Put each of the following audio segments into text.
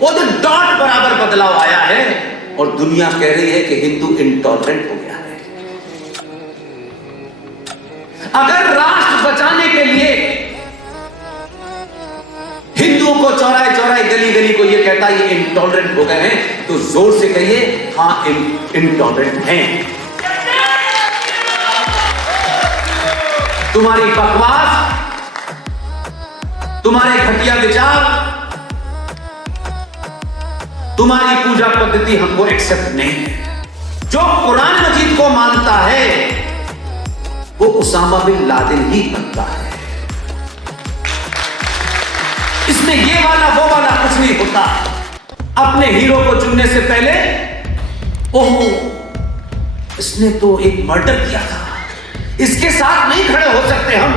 वो तो डॉट बराबर बदलाव आया है और दुनिया कह रही है कि हिंदू इंटॉलरेंट हो गया है। अगर राष्ट्र बचाने के लिए हिंदुओं को चौराहे चौराहे गली गली को ये कहता है ये इंटॉलरेंट हो गए हैं, तो जोर से कहिए हाँ इंटॉलरेंट हैं। तुम्हारी बकवास, तुम्हारे घटिया विचार, तुम्हारी पूजा पद्धति हमको एक्सेप्ट नहीं है। जो कुरान मजीद को मानता है वो उसामा बिन लादेन ही बनता है। इसमें ये वाला वो वाला कुछ नहीं होता। अपने हीरो को चुनने से पहले ओह इसने तो एक मर्डर किया था, इसके साथ नहीं खड़े हो सकते हम,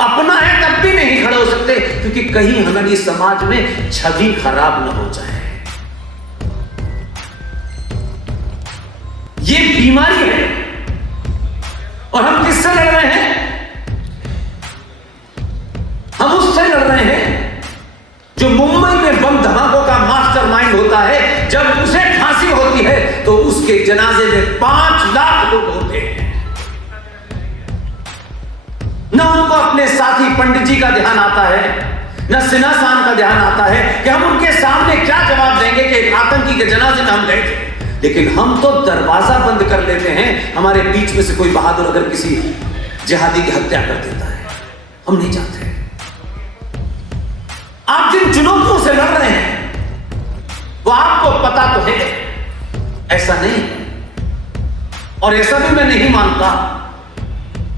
अपना है तब भी नहीं खड़े हो सकते, क्योंकि कहीं हमारी समाज में छवि खराब न हो जाए। ये बीमारी है। और हम किससे लड़ रहे हैं? हम उससे लड़ रहे हैं जो मुंबई में बम धमाकों का मास्टरमाइंड होता है। जब उसे फांसी होती है तो उसके जनाजे में 5 लाख लोग होते हैं। न उनको अपने साथी पंडित जी का ध्यान आता है, न सिन्हा साहब का ध्यान आता है कि हम उनके सामने क्या जवाब देंगे कि एक आतंकी के जनाजे में हम गए थे। लेकिन हम तो दरवाजा बंद कर लेते हैं। हमारे बीच में से कोई बहादुर अगर किसी जिहादी की हत्या कर देता है, हम नहीं चाहते। आप जिन चुनौतियों से लड़ रहे हैं वो आपको पता तो है, ऐसा नहीं। और ऐसा भी मैं नहीं मानता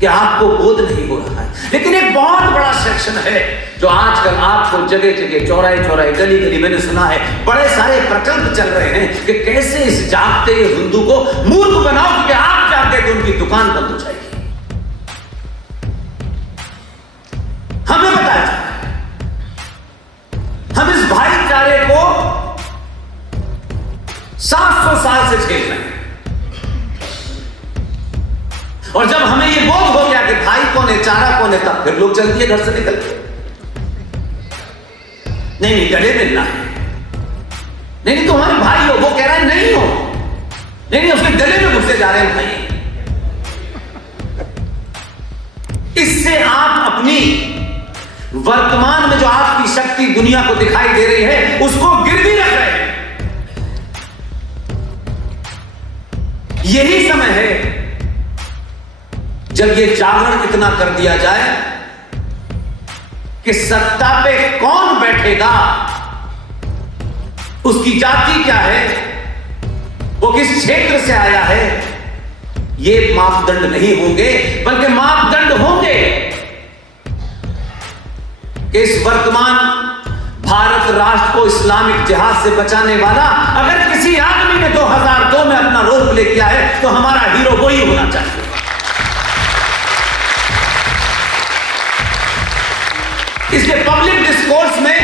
कि आपको बोध नहीं हो रहा है। लेकिन एक बहुत बड़ा सेक्शन है जो आजकल आपको जगह जगह चौराहे चौराहे गली गली, मैंने सुना है बड़े सारे प्रकल्प चल रहे हैं कि कैसे इस जागते हिंदू को मूर्ख बनाओ, क्योंकि आप जागते तो उनकी दुकान बंद हो जाएगी। हमें बताया जाए हम इस भाईचारे को 700 साल से झेल रहे हैं। और जब हमें ये बोध हो गया कि भाई कौन है चारा कौन है, तब फिर लोग जल्दी है घर से निकल के नहीं गले मिलना है। नहीं तुम्हारे भाई हो, वो कह रहा है नहीं हो, नहीं उसके गले में घुसे जा रहे हैं भाई। इससे आप अपनी वर्तमान में जो आपकी शक्ति दुनिया को दिखाई दे रही है उसको गिरवी रख रहे हैं। यही समय है जब ये जागरण इतना कर दिया जाए कि सत्ता पे कौन बैठेगा, उसकी जाति क्या है, वो किस क्षेत्र से आया है, ये मापदंड नहीं होंगे, बल्कि मापदंड होंगे कि इस वर्तमान भारत राष्ट्र को इस्लामिक जिहाद से बचाने वाला अगर किसी आदमी ने 2002 में अपना रोल प्ले किया है तो हमारा हीरो वही होना चाहिए। इसलिए पब्लिक डिस्कोर्स में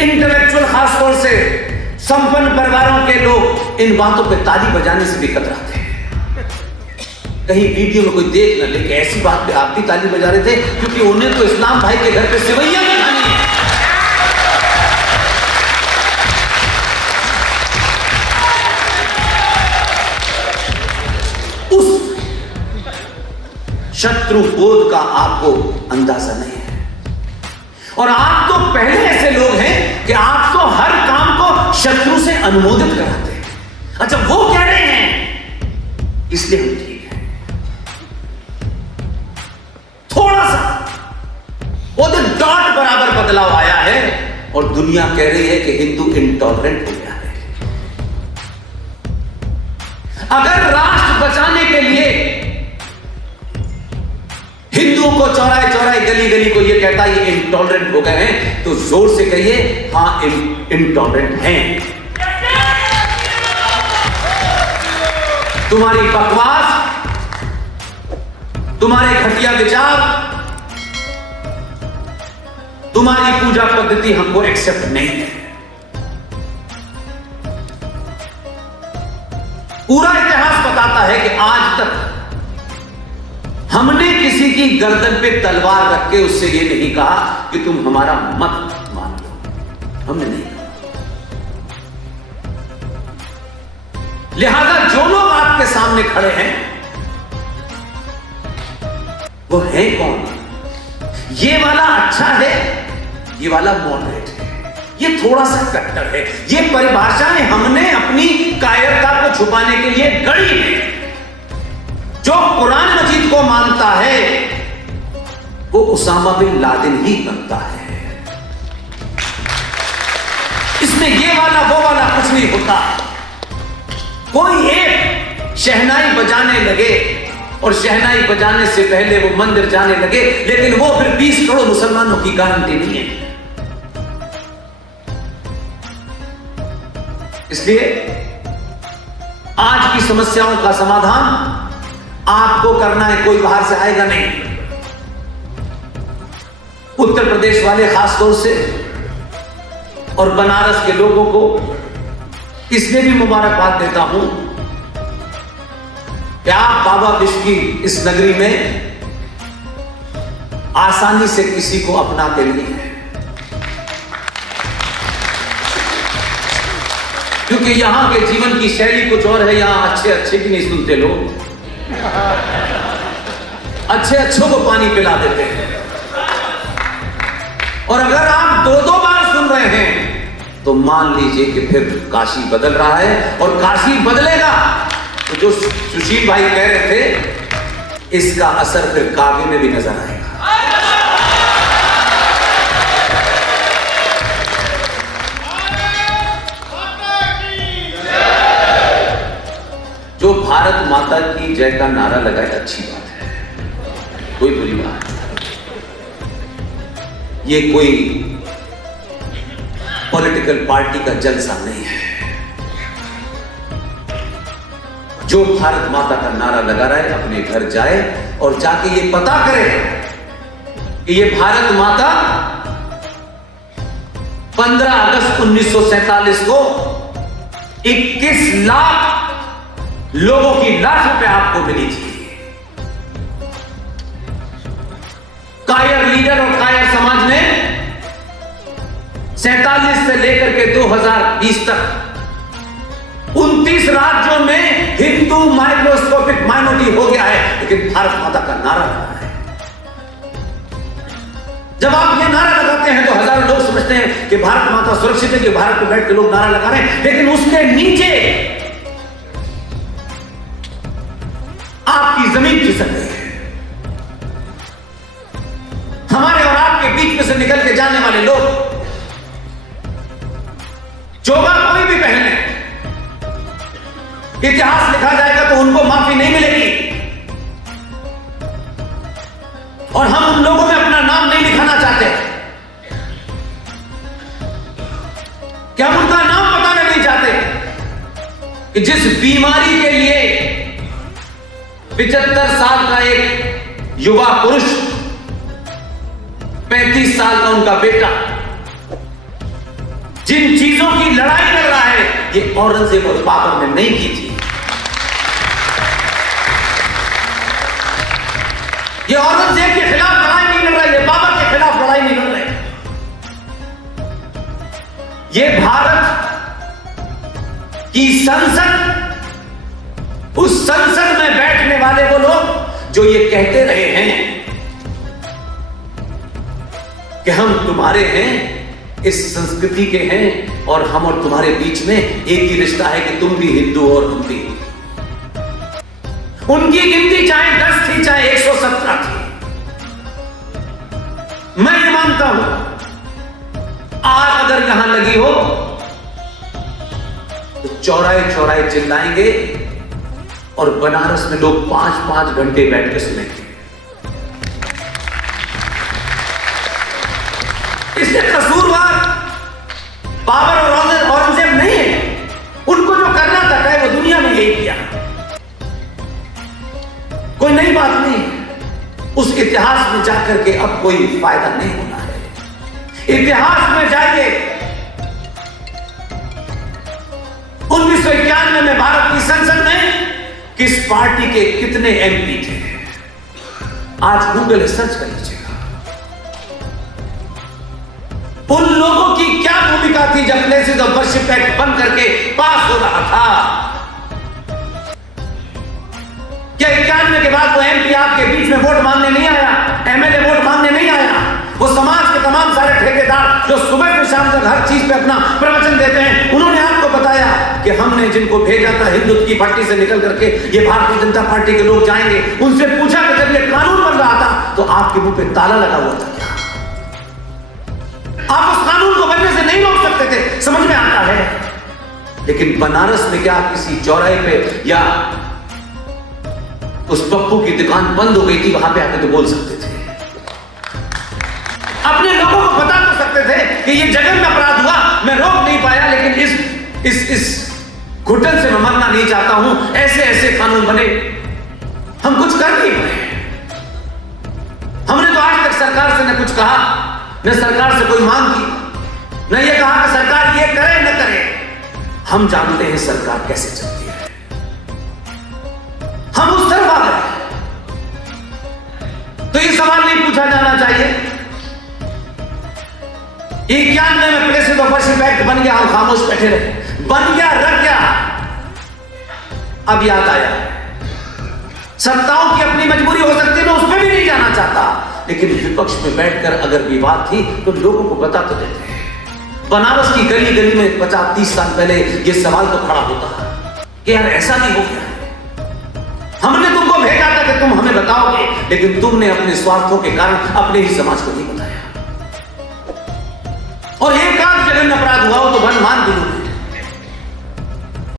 इंटेलेक्चुअल खासतौर से संपन्न परिवारों के लोग इन बातों पे ताली बजाने से भी कतराते हैं। कहीं वीडियो में कोई देख न ले कि ऐसी बात पे आप भी ताली बजा रहे थे, क्योंकि उन्हें तो इस्लाम भाई के घर पे सिवैया नहीं खानी है। उस शत्रु बोध का आपको अंदाजा नहीं है। और आप तो पहले ऐसे लोग हैं कि आप तो हर काम को शत्रु से अनुमोदित कराते हैं। अच्छा वो कह रहे हैं इसलिए हम ठीक हैं। थोड़ा सा वो तो डॉट बराबर बदलाव आया है और दुनिया कह रही है कि हिंदू इंटॉलरेंट हो गया है। अगर राष्ट्र बचाने के लिए हिंदुओं को चौराहे चौराहे गली गली को ये कहता है ये इंटॉलरेंट हो गए हैं, तो जोर से कहिए हाँ इंटॉलरेंट हैं। तुम्हारी बकवास, तुम्हारे घटिया विचार, तुम्हारी पूजा पद्धति हमको एक्सेप्ट नहीं है। पूरा इतिहास बताता है कि आज तक हमने किसी की गर्दन पे तलवार रख के उससे ये नहीं कहा कि तुम हमारा मत मान लो, हमने नहीं कहा। लिहाजा जो लोग आपके सामने खड़े हैं वो है कौन? ये वाला अच्छा है, ये वाला मॉडरेट है, ये थोड़ा सा कट्टर है। ये परिभाषाएं हमने अपनी कायरता को छुपाने के लिए गढ़ी है। जो कुरान मजीद को मानता है वो उसामा बिन लादेन ही बनता है। इसमें ये वाला वो वाला कुछ नहीं होता। कोई एक शहनाई बजाने लगे और शहनाई बजाने से पहले वो मंदिर जाने लगे, लेकिन वो फिर 20 करोड़ मुसलमानों की गारंटी नहीं है। इसलिए आज की समस्याओं का समाधान आपको करना है, कोई बाहर से आएगा नहीं। उत्तर प्रदेश वाले खास तौर से और बनारस के लोगों को इसलिए भी मुबारकबाद देता हूं कि आप बाबा विश्व की इस नगरी में आसानी से किसी को अपनाते नहीं हैं, क्योंकि यहां के जीवन की शैली कुछ और है। यहां अच्छे अच्छे की नहीं सुनते लोग, अच्छे अच्छों को पानी पिला देते हैं। और अगर आप दो दो बार सुन रहे हैं तो मान लीजिए कि फिर काशी बदल रहा है, और काशी बदलेगा तो जो सुशील भाई कह रहे थे इसका असर फिर काबे में भी नजर आएगा। जो भारत माता की जय का नारा लगाए अच्छी बात है, कोई बुरी बात नहीं। ये कोई पॉलिटिकल पार्टी का जलसा नहीं है। जो भारत माता का नारा लगा रहा है अपने घर जाए और जाके ये पता करे कि ये भारत माता 15 अगस्त 1947 को 21 लाख लोगों की लाशों पे आपको मिली थी। कायर लीडर और कायर समाज ने 47 से लेकर के 2020 तक 29 राज्यों में हिंदू माइक्रोस्कोपिक माइनॉरिटी हो गया है, लेकिन भारत माता का नारा लगा है। जब आप ये नारा लगाते हैं तो हजारों लोग समझते हैं कि भारत माता सुरक्षित है, कि भारत में बैठ के लोग नारा लगा रहे हैं, लेकिन उसके नीचे आपकी जमीन खिसक गई है। हमारे और आपके बीच में से निकल के जाने वाले लोग जोगा कोई भी पहने, इतिहास लिखा जाएगा तो उनको माफी नहीं मिलेगी। और हम उन लोगों में अपना नाम नहीं लिखाना चाहते कि हम उनका नाम बताना नहीं चाहते कि जिस बीमारी के लिए 75 साल का एक युवा पुरुष, 35 साल का उनका बेटा, जिन चीजों की लड़ाई लड़ रहा है, ये औरंगजेब और बाबर ने नहीं की थी। ये औरंगजेब के खिलाफ लड़ाई नहीं लड़ रही है, बाबर के खिलाफ लड़ाई नहीं लड़ रही। ये भारत की संसद, उस संसद में बैठने वाले वो लोग जो ये कहते रहे हैं कि हम तुम्हारे हैं, इस संस्कृति के हैं, और हम और तुम्हारे बीच में एक ही रिश्ता है कि तुम भी हिंदू और हम भी। उनकी गिनती चाहे 10 थी चाहे 117 थी, मैं ये मानता हूं आग अगर यहां लगी हो तो चौराहे चौराहे चिल्लाएंगे और बनारस में लोग 5-5 घंटे बैठ के सुनेंगे। इससे कसूरवार बाबर और औरंगजेब नहीं है। उनको जो करना था चाहे वो दुनिया में यही किया, कोई नई बात नहीं। उस इतिहास में जाकर के अब कोई फायदा नहीं होना है। इतिहास में जाइए, 1991 में भारत की संसद में किस पार्टी के कितने एमपी थे, आज गूगल सर्च कर लीजिएगा। उन लोगों की क्या भूमिका थी जब प्लेसेस ऑफ वर्शिप एक्ट बन करके पास हो रहा था। क्या 91 के बाद वो एमपी आपके बीच में वोट मांगने नहीं आया, एमएलए वोट मांगने नहीं आया? वो समाज के तमाम सारे ठेकेदार जो सुबह से शाम तक हर चीज पे अपना प्रवचन देते हैं, उन्होंने आपको बताया कि हमने जिनको भेजा था हिंदुत्व की पट्टी से निकल करके ये भारतीय जनता पार्टी के लोग जाएंगे, उनसे पूछा कि जब ये कानून बन रहा था तो आपके मुंह पे ताला लगा हुआ था क्या? आप उस कानून को बनने से नहीं रोक सकते थे, समझ में आता है। लेकिन बनारस में क्या किसी चौराहे पे या उस पप्पू की दुकान बंद हो गई थी, वहां पे आके तो बोल सकते थे, अपने लोगों को बता तो सकते थे कि ये जघन्य अपराध हुआ, मैं रोक नहीं पाया, लेकिन इस घुटन से मैं मरना नहीं चाहता हूं, ऐसे ऐसे कानून बने, हम कुछ कर नहीं पाए। हमने तो आज तक सरकार से न कुछ कहा, न सरकार से कोई मांग की, न ये कहा कि सरकार ये करे न करे। हम जानते हैं सरकार कैसे चलती है, हम उस तरफ आ गए। तो ये सवाल नहीं पूछा जाना चाहिए 91 में प्लेसिड ऑफरशिप एक्ट बन गया, हम खामोश बैठे रहे, बन गया, रख गया। अब याद आया सत्ताओं की अपनी मजबूरी हो सकती है, मैं उसमें भी नहीं जाना चाहता, लेकिन विपक्ष में बैठकर अगर विवाद थी तो लोगों को बता तो देते हैं। बनारस की गली गली में 50-30 साल पहले यह सवाल तो खड़ा होता कि यार ऐसा नहीं हो गया, हमने तुमको भेजा था कि तुम हमें बताओगे, लेकिन तुमने अपने स्वार्थों के कारण अपने ही समाज को नहीं बताया, और एक आध जघन्य अपराध हुआ हो तो वन मान भी